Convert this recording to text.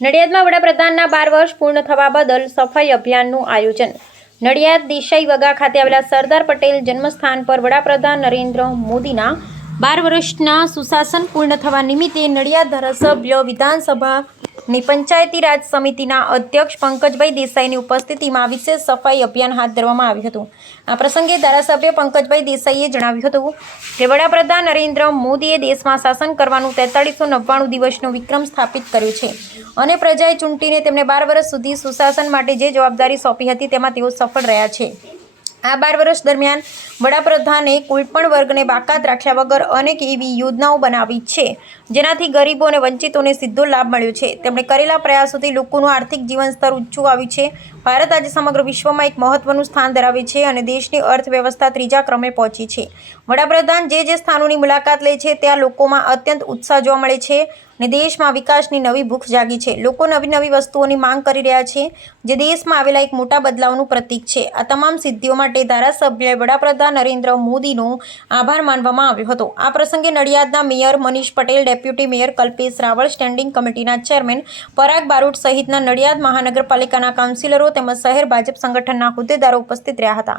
નડિયાદમાં વડાપ્રધાનના 12 વર્ષ પૂર્ણ થવા બદલ સફાઈ અભિયાનનું આયોજન। નડિયાદ દેસાઈ વગા ખાતે આવેલા સરદાર પટેલ જન્મસ્થાન પર વડાપ્રધાન નરેન્દ્ર મોદીના 12 વર્ષના સુશાસન પૂર્ણ થવા નિમિત્તે નડિયાદ ધારાસભ્ય વિધાનસભાની પંચાયતી રાજ સમિતિના અધ્યક્ષ પંકજભાઈ દેસાઈની ઉપસ્થિતિમાં વિશેષ સફાઈ અભિયાન હાથ ધરવામાં આવ્યું હતું। આ પ્રસંગે ધારાસભ્ય પંકજભાઈ દેસાઈએ જણાવ્યું હતું કે વડાપ્રધાન નરેન્દ્ર મોદીએ દેશમાં શાસન કરવાનું 4399 દિવસનો વિક્રમ સ્થાપિત કર્યો છે અને પ્રજાએ ચૂંટીને તેમને 12 વર્ષ સુધી સુશાસન માટે જે જવાબદારી સોંપી હતી તેમાં તેઓ સફળ રહ્યા છે। આ 12 વર્ષ દરમિયાન વડાપ્રધાને કોઈપણ વર્ગને બાકાત રાખ્યા વગર અનેક એવી યોજનાઓ બનાવી છે જેનાથી ગરીબો અને વંચિતોને સીધો લાભ મળ્યો છે। તેમણે કરેલા પ્રયાસોથી લોકોનું આર્થિક જીવન સ્તર ઊંચું આવ્યું છે। ભારત આજે સમગ્ર વિશ્વમાં એક મહત્વનું સ્થાન ધરાવે છે અને દેશની અર્થવ્યવસ્થા ત્રીજા ક્રમે પહોંચી છે। વડાપ્રધાન જે સ્થાનોની મુલાકાત લે છે ત્યાં લોકોમાં અત્યંત ઉત્સાહ જોવા મળે છે અને દેશમાં વિકાસની નવી ભૂખ જાગી છે। લોકો નવી વસ્તુઓની માંગ કરી રહ્યા છે જે દેશમાં આવેલા એક મોટા બદલાવનું પ્રતીક છે। આ તમામ સિદ્ધિઓ માટે ધારાસભ્યએ વડાપ્રધાન નરેન્દ્ર મોદીનો આભાર માનવામાં આવ્યો હતો। આ પ્રસંગે નડિયાદના mayor Manish Patel, deputy mayor Kalpesh Raval, standing કમિટીના ચેરમેન પરાગ બારોટ સહિતના નડિયાદ મહાનગરપાલિકાના કાઉન્સિલરો તેમજ શહેર ભાજપ સંગઠનના હોદ્દેદારો ઉપસ્થિત રહ્યા હતા।